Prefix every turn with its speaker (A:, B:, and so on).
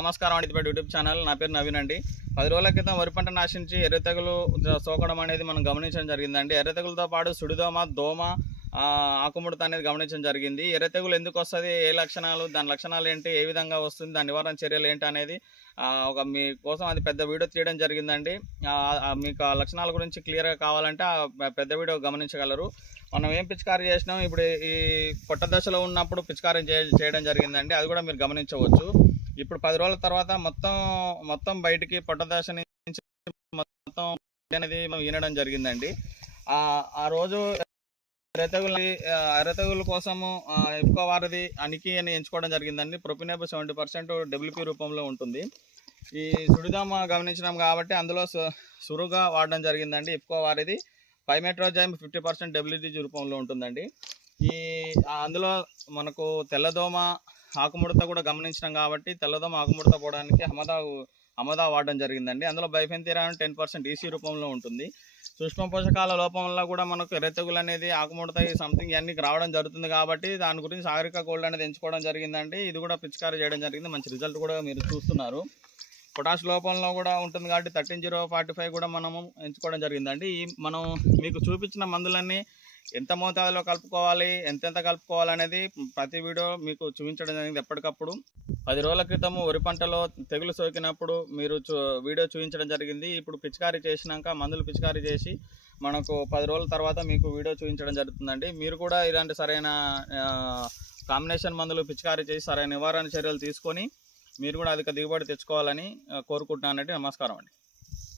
A: నమస్కారం అండి. ఇది యూట్యూబ్ ఛానల్. నా పేరు నవీన్ అండి. పది రోజుల క్రితం వరి పంట నాశించి ఎర్రతెగులు సోకడం అనేది మనం గమనించడం జరిగిందండి. ఎర్రతెగులతో పాటు సుడిదోమ దోమ ఆకుముడత అనేది గమనించడం జరిగింది. ఎర్రతెగులు ఎందుకు వస్తుంది? ఏ లక్షణాలు? దాని లక్షణాలు ఏంటి? ఏ విధంగా వస్తుంది? దాని నివారణ చర్యలు ఏంటి అనేది ఒక మీ కోసం అది పెద్ద వీడియో తీయడం జరిగిందండి. మీకు ఆ లక్షణాల గురించి క్లియర్గా కావాలంటే ఆ పెద్ద వీడియో గమనించగలరు. మనం ఏం పిచికారీ చేసినాం? ఇప్పుడు ఈ పొట్ట దశలో ఉన్నప్పుడు పిచికారం చేయడం జరిగిందండి. అది కూడా మీరు గమనించవచ్చు. ఇప్పుడు పది రోజుల తర్వాత మొత్తం మొత్తం బయటికి పొట్టదశ నుంచి మొత్తం అనేది మనం జరిగిందండి. ఆ రోజు అరతగులు ఎర్రతెగుల కోసము ఎక్కువ వారిది అనికి అని ఎంచుకోవడం జరిగిందండి. ప్రొపినేబు సెవెంటీ పర్సెంట్ డబ్ల్యూపీ రూపంలో ఉంటుంది. ఈ సుడిదామ గమనించినాం కాబట్టి అందులో సురుగా వాడడం జరిగిందండి. ఎక్కువ వారిది పైమెట్రోజైమ్ ఫిఫ్టీ పర్సెంట్ డబ్ల్యూడీజీ రూపంలో ఉంటుందండి. ఈ అందులో మనకు తెల్లదోమ ఆకుముడత కూడా గమనించినాం కాబట్టి తెల్లదోమ ఆకుముడత పోవడానికి హమదా అమదా వాడడం జరిగిందండి. అందులో బైఫెన్తీరాన్ టెన్ పర్సెంట్ ఈసీ రూపంలో ఉంటుంది. సూక్ష్మ పోషకాల లోపం వల్ల కూడా మనకు ఎర్రతెగులు అనేది ఆకుముడత సంథింగ్ ఇవన్నీ రావడం జరుగుతుంది కాబట్టి దాని గురించి సాగరిక గోల్డ్ అనేది ఎంచుకోవడం జరిగిందండి. ఇది కూడా పిచికారీ చేయడం జరిగింది. మంచి రిజల్ట్ కూడా మీరు చూస్తున్నారు. పొటాష్ లోపంలో కూడా ఉంటుంది కాబట్టి థర్టీన్ జీరో ఫార్టీ ఫైవ్ కూడా మనము ఎంచుకోవడం జరిగిందండి. ఈ మనం మీకు చూపించిన మందులన్నీ ఎంత మోతాదులో కలుపుకోవాలి ఎంతెంత కలుపుకోవాలి అనేది ప్రతి వీడియో మీకు చూపించడం జరిగింది ఎప్పటికప్పుడు. పది రోజుల క్రితం వరి పంటలో తెగులు సోకినప్పుడు మీరు చూ వీడియో చూపించడం జరిగింది. ఇప్పుడు పిచికారీ చేసినాక మందులు పిచికారీ చేసి మనకు పది రోజుల తర్వాత మీకు వీడియో చూపించడం జరుగుతుందండి. మీరు కూడా ఇలాంటి సరైన కాంబినేషన్ మందులు పిచికారీ చేసి సరైన నివారణ చర్యలు తీసుకొని మీరు కూడా అధిక దిగుబడి తెచ్చుకోవాలని కోరుకుంటున్నానండి. నమస్కారం అండి.